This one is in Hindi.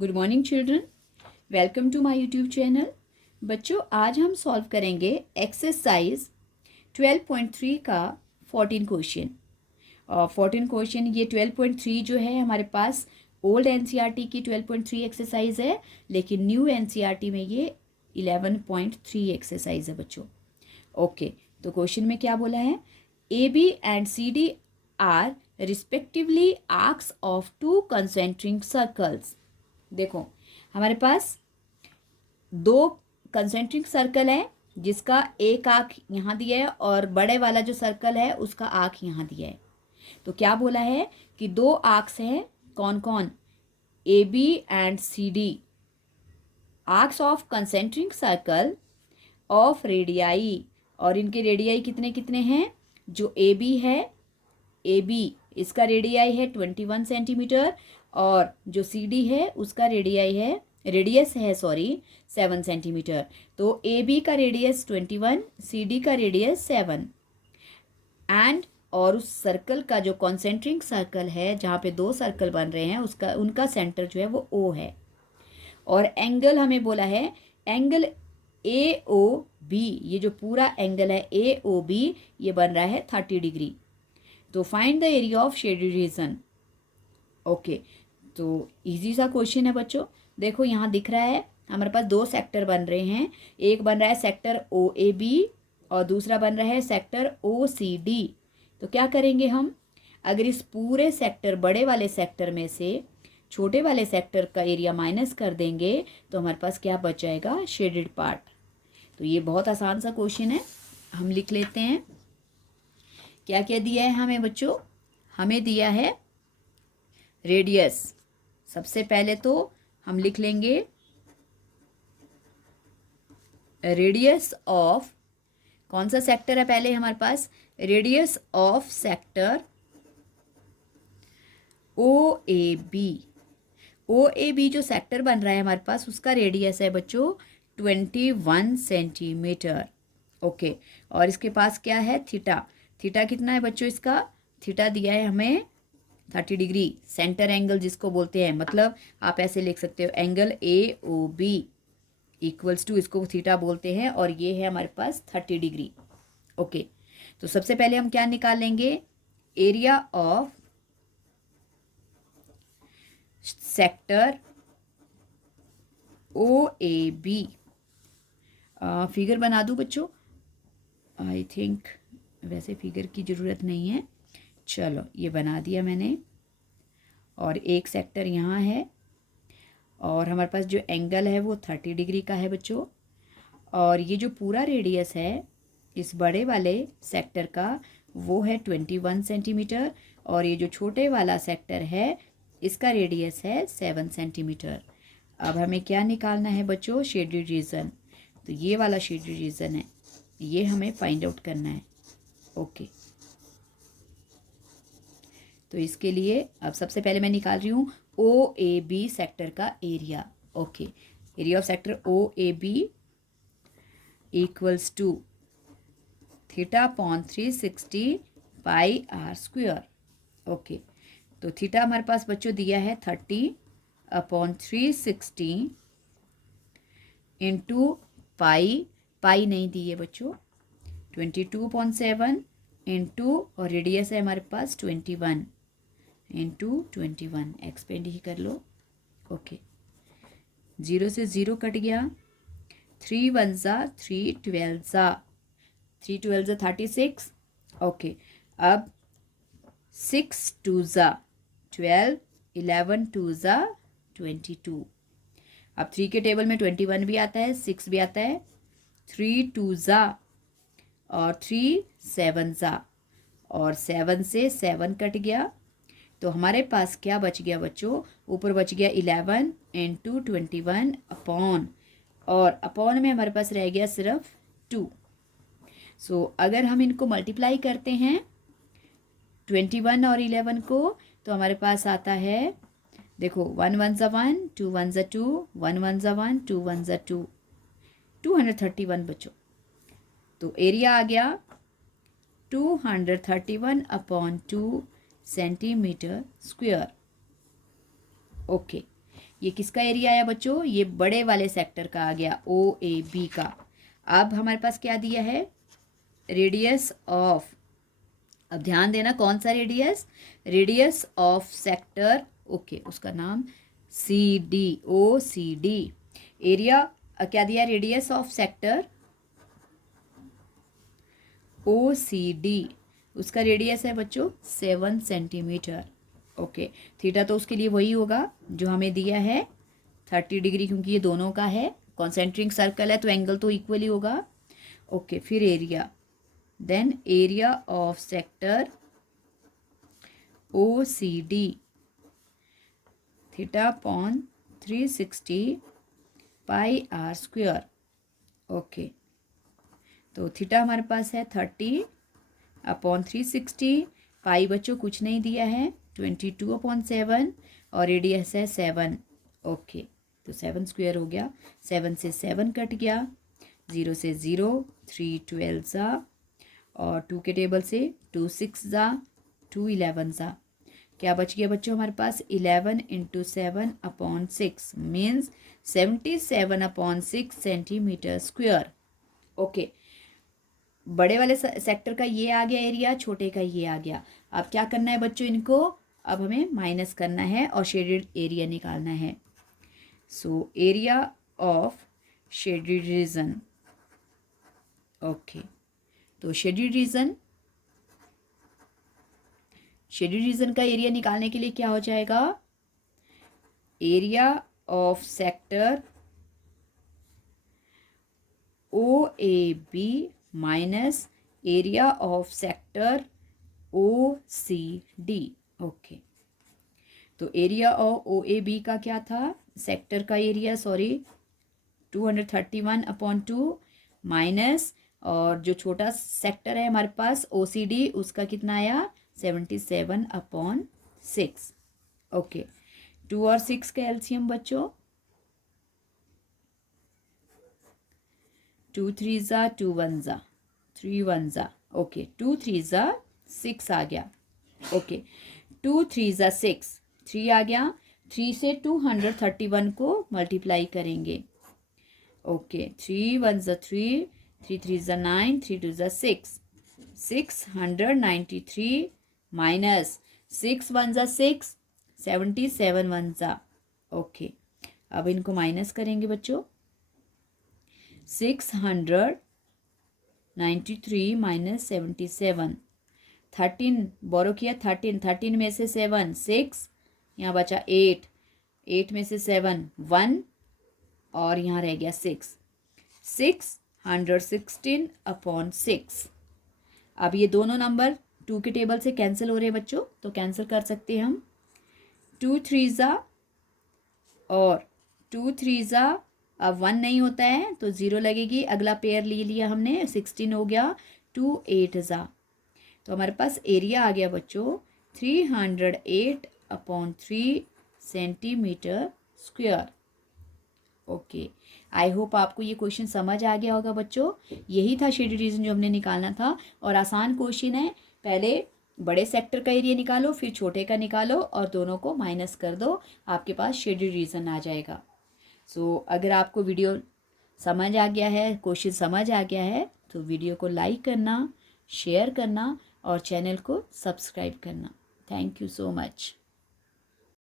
Good morning children, welcome to my YouTube channel. बच्चों, आज हम सॉल्व करेंगे एक्सरसाइज 12.3 का 14 क्वेश्चन। और 14 क्वेश्चन, ये 12.3 जो है हमारे पास ओल्ड एनसीईआरटी की 12.3 एक्सरसाइज है, लेकिन न्यू एनसीईआरटी में ये 11.3 एक्सरसाइज है बच्चों। ओके, तो क्वेश्चन में क्या बोला है? A B and C D are respectively arcs of two concentric circles. देखो, हमारे पास दो कंसेंट्रिक सर्कल है जिसका एक आँख यहाँ दिया है और बड़े वाला जो सर्कल है उसका आँख यहाँ दिया है। तो क्या बोला है कि दो आर्क्स हैं, कौन कौन? A B and C D, arcs of concentric circle of radii. और इनके रेडियाई कितने कितने हैं? जो ए बी है, ए बी इसका रेडियाई है 21 सेंटीमीटर, और जो सी डी है उसका रेडियस है 7 सेंटीमीटर। तो ए बी का रेडियस 21, सी डी का रेडियस 7। एंड और उस सर्कल का जो कॉन्सेंट्रिक सर्कल है जहाँ पे दो सर्कल बन रहे हैं उनका सेंटर जो है वो ओ है। और एंगल हमें बोला है, एंगल ए ओ बी, ये जो पूरा एंगल है ए ओ बी, ये बन रहा है 30 डिग्री। तो find the area of shaded region. Okay, तो इजी सा क्वेश्चन है बच्चों। देखो यहाँ दिख रहा है हमारे पास दो सेक्टर बन रहे हैं, एक बन रहा है सेक्टर ओ ए बी और दूसरा बन रहा है सेक्टर ओ सी डी। तो क्या करेंगे हम? अगर इस पूरे सेक्टर, बड़े वाले सेक्टर में से छोटे वाले सेक्टर का एरिया माइनस कर देंगे तो हमारे पास क्या बच जाएगा? Shaded part. तो ये बहुत आसान सा क्वेश्चन है, हम लिख लेते हैं। क्या क्या दिया है हमें बच्चों? हमें दिया है रेडियस। सबसे पहले तो हम लिख लेंगे रेडियस ऑफ, कौन सा सेक्टर है पहले हमारे पास? Radius of sector O A B. O A B जो सेक्टर बन रहा है हमारे पास, उसका रेडियस है बच्चों 21 सेंटीमीटर। ओके, और इसके पास क्या है? थीटा। थीटा कितना है बच्चों इसका? थीटा दिया है हमें 30 डिग्री, सेंटर एंगल जिसको बोलते हैं। मतलब आप ऐसे लिख सकते हो, angle A O B equals to, इसको थीटा बोलते हैं, और ये है हमारे पास 30 डिग्री। ओके, तो सबसे पहले हम क्या निकालेंगे? Area of sector O A B. Figure बना दूं बच्चों? आई थिंक वैसे फिगर की ज़रूरत नहीं है, चलो ये बना दिया मैंने। और एक सेक्टर यहाँ है और हमारे पास जो एंगल है वो 30 डिग्री का है बच्चों। और ये जो पूरा रेडियस है इस बड़े वाले सेक्टर का वो है 21 सेंटीमीटर, और ये जो छोटे वाला सेक्टर है इसका रेडियस है 7 सेंटीमीटर। अब हमें क्या निकालना है बच्चों? Shaded region. तो ये वाला शेडेड रीजन है, ये हमें फाइंड आउट करना है। ओके, तो इसके लिए अब सबसे पहले मैं निकाल रही हूँ ओ ए बी सेक्टर का area. Okay, area of sector O A B equals to theta upon 360 pi r square. Okay, तो थीटा हमारे पास बच्चों दिया है 30 अपॉन 360 इंटू पाई, पाई नहीं दी है बच्चों, 22.7 इंटू, और रेडियस है हमारे पास 21 इंटू 21, एक्सपेंड ही कर लो। ओके, 0 से 0 कट गया, 3 1 ज़ा 3 12 ज़ा 3 12 ज़ा 36। ओके, अब 6 2 ज़ा 12, 11 2 ज़ा 22। अब 3 के टेबल में 21 भी आता है, 6 भी आता है, 3 2 ज़ा और 3 7 ज़ा, और 7 से 7 कट गया। तो हमारे पास क्या बच गया बच्चों? ऊपर बच गया 11 इंटू 21 अपॉन, और अपॉन में हमारे पास रह गया सिर्फ 2। सो अगर हम इनको मल्टीप्लाई करते हैं 21 और 11 को, तो हमारे पास आता है, देखो 1 1 ज़ा 1, 2 1 ज़ा 2, 1 1 ज़ा 1, 2 1 ज़ा 2, 231 बच्चों। तो एरिया आ गया 231 अपॉन 2 सेंटीमीटर स्क्वायर। ओके, ये किसका एरिया आया बच्चों, ये बड़े वाले सेक्टर का आ गया, OAB का। अब हमारे पास क्या दिया है, रेडियस ऑफ, अब ध्यान देना कौन सा radius, radius of sector, okay, उसका नाम CD, OCD। एरिया क्या दिया, रेडियस ऑफ सेक्टर OCD, उसका रेडियस है बच्चों 7 सेंटीमीटर। ओके, थीटा तो उसके लिए वही होगा जो हमें दिया है 30 डिग्री, क्योंकि ये दोनों का है, कॉन्सेंट्रिक सर्कल है तो एंगल तो इक्वली होगा। ओके, फिर area, then area of sector OCD, theta upon 360 pi r square. Okay, तो थीटा हमारे पास है 30 अपॉन 360, पाई बच्चों कुछ नहीं दिया है, 22/7, और रेडियस है 7। ओके, तो 7 स्क्वायर हो गया, 7 से 7 कट गया, 0 से 0, 3 12 ज़ा, और 2 के टेबल से 2 6 ज़ा, 2 11 ज़ा, क्या बच गया बच्चों हमारे पास, 11 × 7/6 मीन्स 77/6 सेंटीमीटर स्क्वायर। ओके, बड़े वाले सेक्टर का ये आ गया एरिया, छोटे का ये आ गया। अब क्या करना है बच्चों, इनको अब हमें माइनस करना है और शेडेड एरिया निकालना है। So area of shaded region, okay, तो शेडेड रीजन का एरिया निकालने के लिए क्या हो जाएगा, area of sector OAB minus area of sector OCD। Okay, तो एरिया ऑफ OAB का क्या था, सेक्टर का एरिया, सॉरी, 231/2 माइनस, और जो छोटा सेक्टर है हमारे पास OCD, उसका कितना आया, 77/6। ओके, 2 और 6 का एलसीएम बच्चों, 2 3 ज़ा, 2 1 ज़ा, 3 1 ज़ा, ओके, 2 3 ज़ा 6 आ गया। ओके, 2 3 ज़ा 6, 3 आ गया, 3 से 231 को मल्टीप्लाई करेंगे। ओके, 3 1 ज़ा 3, 3 3 ज़ा 9, 3 2 ज़ा 6, 693 माइनस 6 1 ज़ा 6, 77 1 ज़ा। ओके, अब इनको माइनस करेंगे बच्चों, 693 माइनस 77, 13 बोरो किया, 13 में से 7 6, यहाँ बचा 8, 8 में से 7 1, और यहाँ रह गया 6, 616/6। अब ये दोनों नंबर 2 के टेबल से कैंसिल हो रहे हैं बच्चों, तो कैंसिल कर सकते हैं हम, 2 3 ज़ा और 2 3 ज़ा, अब 1 नहीं होता है तो 0 लगेगी, अगला पेयर ले लिया हमने, 16 हो गया, 2 8 ज़ा, तो हमारे पास एरिया आ गया बच्चों 308/3 centimetre square. Okay, I hope आपको ये क्वेश्चन समझ आ गया होगा बच्चों, यही था शेडेड रीजन जो हमने निकालना था, और आसान क्वेश्चन है, पहले बड़े सेक्टर का एरिया निकालो, फिर छोटे का निकालो, और दोनों को माइनस कर दो, आपके पास शेडेड रीजन आ जाएगा। सो अगर आपको वीडियो समझ आ गया है, क्वेश्चन समझ आ गया है, तो वीडियो को लाइक करना, शेयर करना, और चैनल को सब्सक्राइब करना। Thank you so much.